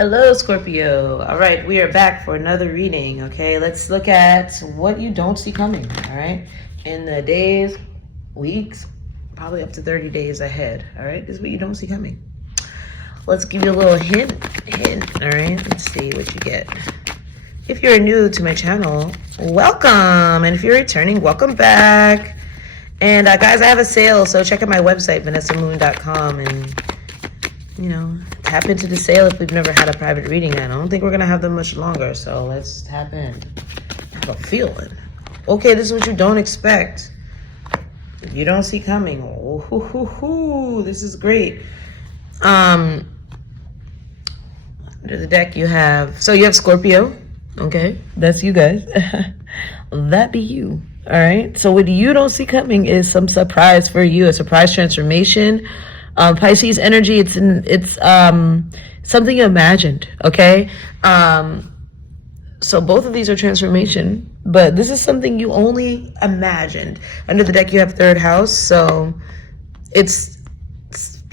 Hello, Scorpio. All right, we are back for another reading. Okay, let's look at what you don't see coming. All right, in the days, weeks, probably up to 30 days ahead. All right, this is what you don't see coming. Let's give you a little hint. All right, let's see what you get. If you're new to my channel, welcome, and if you're returning, welcome back. And guys, I have a sale, so check out my website, vanessamoongirl.com, and tap into the sale if we've never had a private reading. I don't think we're gonna have them much longer, so let's tap in. I have a feeling. Okay, this is what you don't expect. You don't see coming. Oh, this is great. Under the deck you have Scorpio. Okay, that's you guys. That be you. All right. So what you don't see coming is some surprise for you, a surprise transformation. Pisces energy, it's something you imagined, okay? So both of these are transformation, but this is something you only imagined. Under the deck, you have third house, so it's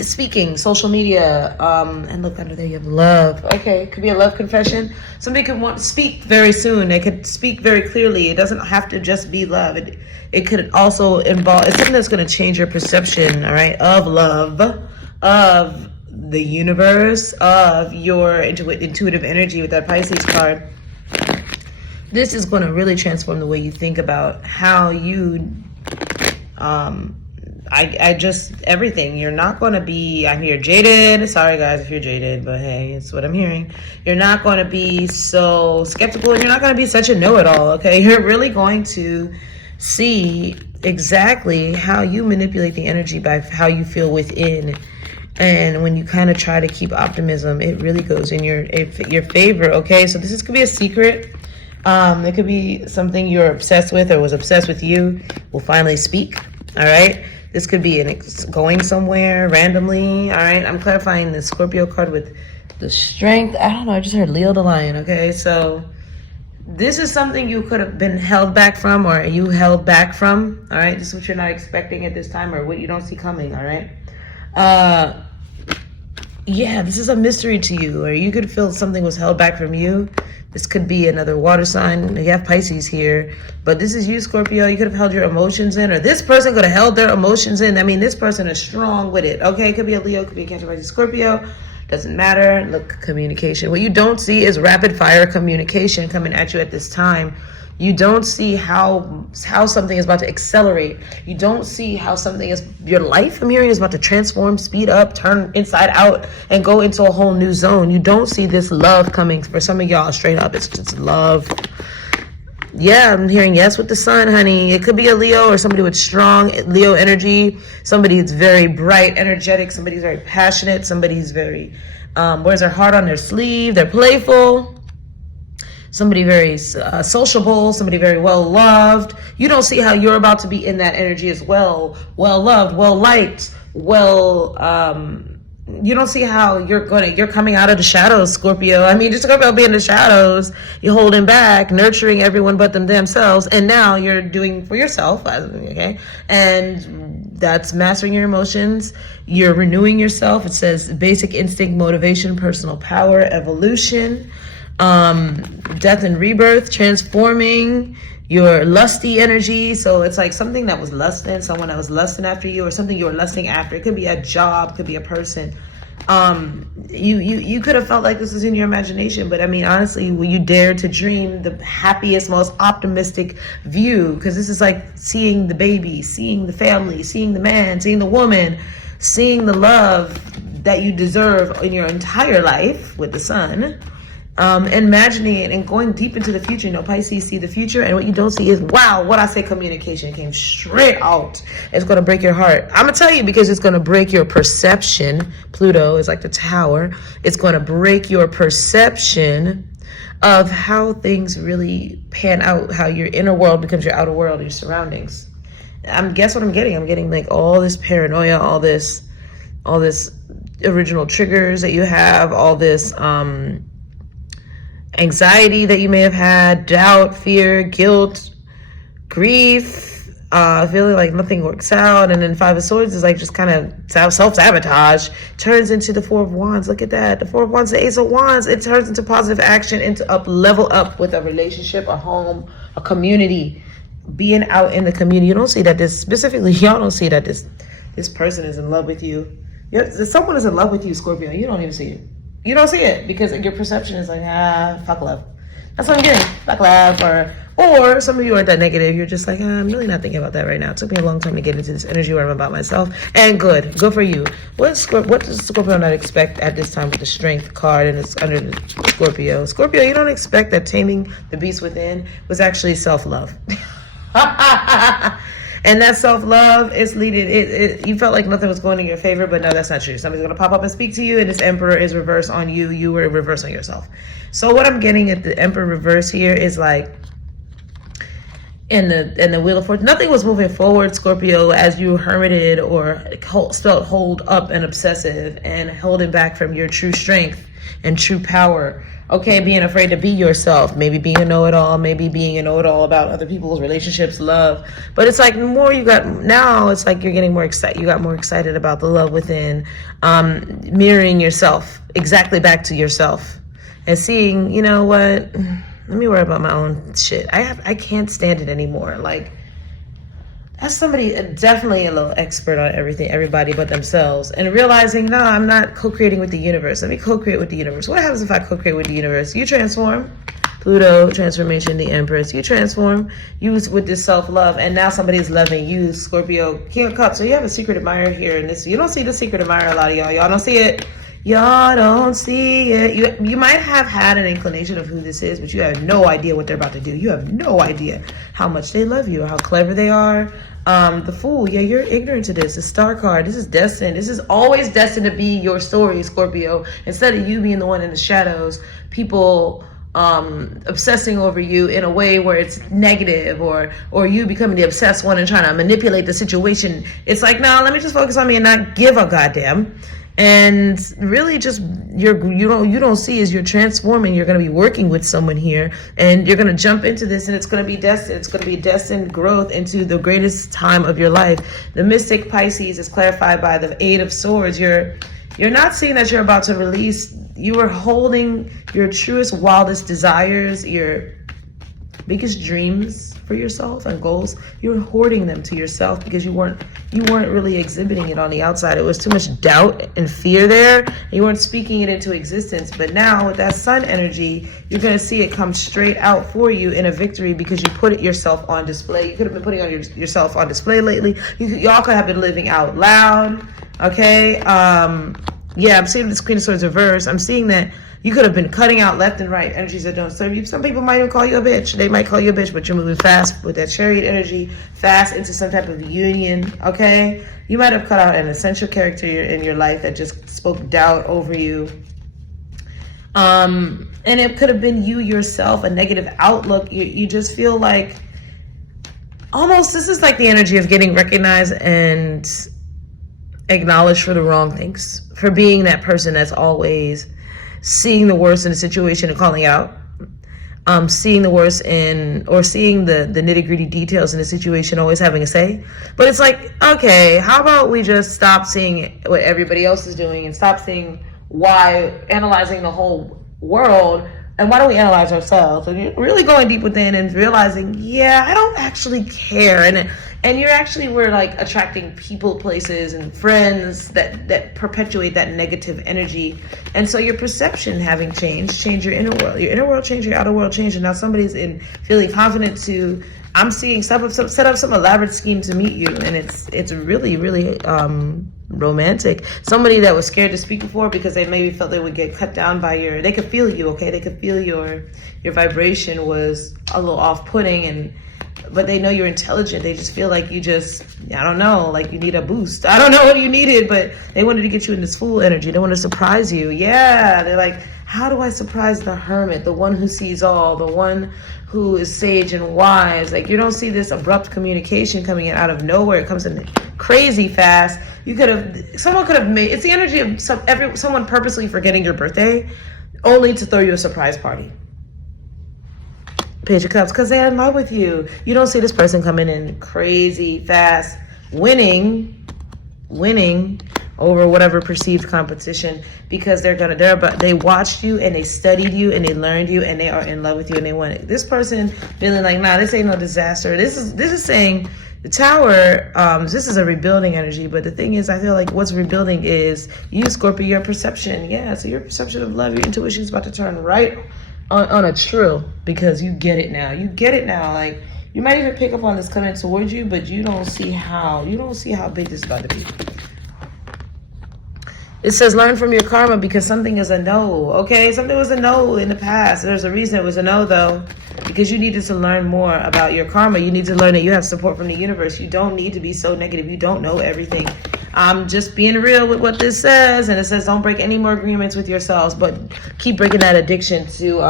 speaking, social media, and look, under there you have love. Okay, it could be a love confession. Somebody could want to speak very soon. They could speak very clearly. It doesn't have to just be love. It could also involve, it's something that's going to change your perception, all right, of love, of the universe, of your intuitive energy with that Pisces card. This is going to really transform the way you think about how you, everything. You're not going to be, I hear jaded. Sorry guys if you're jaded, but hey, it's what I'm hearing. You're not going to be so skeptical, and you're not going to be such a know-it-all, okay? You're really going to see exactly how you manipulate the energy by how you feel within. And when you kind of try to keep optimism, it really goes in your favor, okay? So this could be a secret. It could be something you're obsessed with or was obsessed with you will finally speak, all right? This could be going somewhere randomly, all right? I'm clarifying the Scorpio card with the strength. I don't know, I just heard Leo the Lion, okay? So this is something you could have been held back from, or you held back from, all right? This is what you're not expecting at this time, or what you don't see coming, all right? Yeah, this is a mystery to you, or you could feel something was held back from you. This could be another water sign. You have Pisces here, but this is you, Scorpio. You could have held your emotions in, or this person could have held their emotions in. I mean, this person is strong with it, okay? It could be a Leo, it could be a Cancer, Pisces, Scorpio. Doesn't matter. Look, communication. What you don't see is rapid fire communication coming at you at this time. You don't see how something is about to accelerate. You don't see how something is, your life, I'm hearing, is about to transform, speed up, turn inside out, and go into a whole new zone. You don't see this love coming. For some of y'all, straight up, it's just love. Yeah, I'm hearing yes with the sun, honey. It could be a Leo or somebody with strong Leo energy. Somebody that's very bright, energetic. Somebody's very passionate. Somebody's very, wears their heart on their sleeve. They're playful. Somebody very sociable. Somebody very well-loved. You don't see how you're about to be in that energy as well. Well-loved, well-liked, you don't see how you're coming out of the shadows, Scorpio. I mean, just Scorpio being in the shadows, you're holding back, nurturing everyone but themselves, and now you're doing for yourself, okay? And that's mastering your emotions. You're renewing yourself. It says basic instinct, motivation, personal power, evolution, death and rebirth, transforming your lusty energy. So it's like something that was lusting, someone that was lusting after you, or something you were lusting after. It could be a job, could be a person. You could have felt like this was in your imagination, but I mean, honestly, will you dare to dream the happiest, most optimistic view? Because this is like seeing the baby, seeing the family, seeing the man, seeing the woman, seeing the love that you deserve in your entire life with the sun. Imagining it and going deep into the future. You know, Pisces see the future, and what you don't see is, wow, what I say communication came straight out. It's going to break your heart. I'm going to tell you, because it's going to break your perception. Pluto is like the tower. It's going to break your perception of how things really pan out, how your inner world becomes your outer world, your surroundings. Guess what I'm getting? I'm getting like all this paranoia, all this original triggers that you have, all this, anxiety that you may have had, doubt, fear, guilt, grief, feeling like nothing works out. And then Five of Swords is like just kind of self-sabotage, turns into the Four of Wands. Look at that. The Four of Wands, the Ace of Wands. It turns into positive action, into level up with a relationship, a home, a community, being out in the community. You don't see that y'all don't see that this person is in love with you. Someone is in love with you, Scorpio. You don't even see it. You don't see it because your perception is like, fuck love. That's what I'm getting. Fuck love. Or some of you aren't that negative. You're just like, I'm really not thinking about that right now. It took me a long time to get into this energy where I'm about myself. And good for you. What does Scorpio not expect at this time with the Strength card, and it's under the Scorpio? Scorpio, you don't expect that taming the beast within was actually self-love. And that self-love is leading, you felt like nothing was going in your favor, but no, that's not true. Somebody's going to pop up and speak to you, and this Emperor is reversed on you. You were reversed on yourself. So what I'm getting at the Emperor reverse here is like, in the Wheel of Fortune, nothing was moving forward, Scorpio, as you hermited or felt holed up and obsessive and holding back from your true strength and true power. Okay, being afraid to be yourself, maybe being a know-it-all, maybe being a know-it-all about other people's relationships, love. But it's like more you got now, it's like you're getting more excited. You got more excited about the love within, mirroring yourself exactly back to yourself and seeing, you know what, let me worry about my own shit. I can't stand it anymore. Like, that's somebody definitely a little expert on everybody but themselves, and realizing, no, I'm not co-creating with the universe. Let me co-create with the universe. What happens if I co-create with the universe? You transform. Pluto, transformation, the Empress. You transform. You with this self-love, and now somebody's loving you, Scorpio. King of Cups. So you have a secret admirer here, and this, you don't see the secret admirer a lot of y'all. Y'all don't see it. Y'all don't see it. You might have had an inclination of who this is, but you have no idea what they're about to do. You have no idea how much they love you or how clever they are. The Fool, yeah, you're ignorant to this. The Star card, this is destined. This is always destined to be your story, Scorpio. Instead of you being the one in the shadows, people obsessing over you in a way where it's negative, or you becoming the obsessed one and trying to manipulate the situation. It's like, no, let me just focus on me and not give a goddamn. And really just you don't see as you're transforming, you're going to be working with someone here, and you're going to jump into this, and it's going to be destined. It's going to be destined growth into the greatest time of your life. The Mystic Pisces is clarified by the Eight of Swords. You're not seeing that you're about to release. You are holding your truest, wildest desires, your biggest dreams for yourself and goals. You're hoarding them to yourself because you weren't really exhibiting it on the outside. It was too much doubt and fear there. You weren't speaking it into existence. But now with that Sun energy, you're going to see it come straight out for you in a victory because you put it yourself on display. You could have been putting on yourself on display lately. Y'all could have been living out loud. Okay. Yeah, I'm seeing this Queen of Swords reverse. I'm seeing that you could have been cutting out left and right energies that don't serve you. Some people might even call you a bitch. They might call you a bitch, but you're moving fast with that Chariot energy, fast into some type of union, okay? You might have cut out an essential character in your life that just spoke doubt over you. And it could have been you yourself, a negative outlook. You just feel like, almost, this is like the energy of getting recognized and acknowledged for the wrong things, for being that person that's always seeing the worst in the situation and calling out, seeing the worst or seeing the nitty-gritty details in the situation, always having a say. But it's like, okay, how about we just stop seeing what everybody else is doing and stop seeing analyzing the whole world, and why don't we analyze ourselves? And you're really going deep within and realizing, yeah, I don't actually care. And you're actually, we're like attracting people, places, and friends that perpetuate that negative energy. And so your perception having changed your inner world. Your inner world changed, your outer world changed, and now somebody's feeling confident to, I'm seeing set up some elaborate scheme to meet you, and it's really, really romantic. Somebody that was scared to speak before because they maybe felt they would get cut down by they could feel you, okay? They could feel your vibration was a little off-putting, but they know you're intelligent. They just feel like I don't know, like you need a boost. I don't know what you needed, but they wanted to get you in this Fool energy. They want to surprise you. Yeah, they're like, how do I surprise the Hermit, the one who sees all, the one who is sage and wise? Like, you don't see this abrupt communication coming in out of nowhere. It comes in crazy fast. Someone could have made, it's the energy of someone purposely forgetting your birthday only to throw you a surprise party. Page of Cups, because they're in love with you. You don't see this person coming in crazy fast, winning over whatever perceived competition, because they watched you and they studied you and they learned you and they are in love with you and they want it. This person feeling like, nah, this ain't no disaster. This is saying the Tower, this is a rebuilding energy, but the thing is, I feel like what's rebuilding is you, Scorpio, your perception. Yeah, so your perception of love, your intuition is about to turn right on a trill, because you get it now. You get it now. Like, you might even pick up on this coming towards you, but you don't see how. You don't see how big this is about to be. It says learn from your karma, because something is a no, okay? Something was a no in the past. There's a reason it was a no, though, because you needed to learn more about your karma. You need to learn that you have support from the universe. You don't need to be so negative. You don't know everything. I'm just being real with what this says, and it says don't break any more agreements with yourselves, but keep breaking that addiction to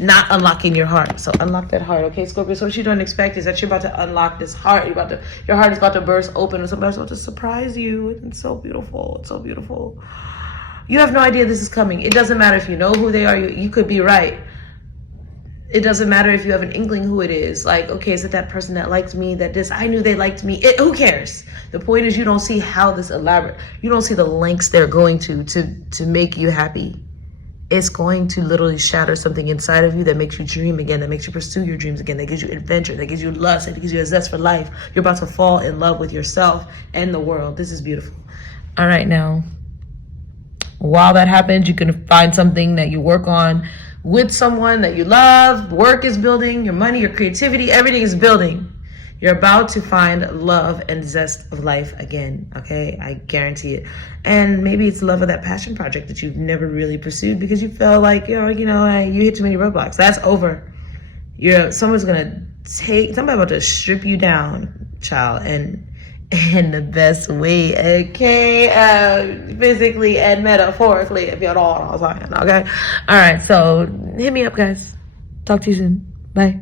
not unlocking your heart. So unlock that heart, okay, Scorpio? So what you don't expect is that you're about to unlock this heart. Your heart is about to burst open, and somebody's about to surprise you. It's so beautiful. It's so beautiful. You have no idea this is coming. It doesn't matter if you know who they are. You could be right. It doesn't matter if you have an inkling who it is. Like, okay, is it that person that liked me, I knew they liked me? Who cares? The point is, you don't see how this elaborate. You don't see the lengths they're going to make you happy. It's going to literally shatter something inside of you that makes you dream again, that makes you pursue your dreams again, that gives you adventure, that gives you lust, that gives you a zest for life. You're about to fall in love with yourself and the world. This is beautiful. All right, now, while that happens, you can find something that you work on with someone that you love. Work is building, your money, your creativity, everything is building. You're about to find love and zest of life again, okay? I guarantee it. And maybe it's love of that passion project that you've never really pursued because you felt like, you hit too many roadblocks. That's over. Somebody's about to strip you down, child, and in the best way, okay? Physically and metaphorically, if you're all talking, okay? All right, so hit me up, guys. Talk to you soon. Bye.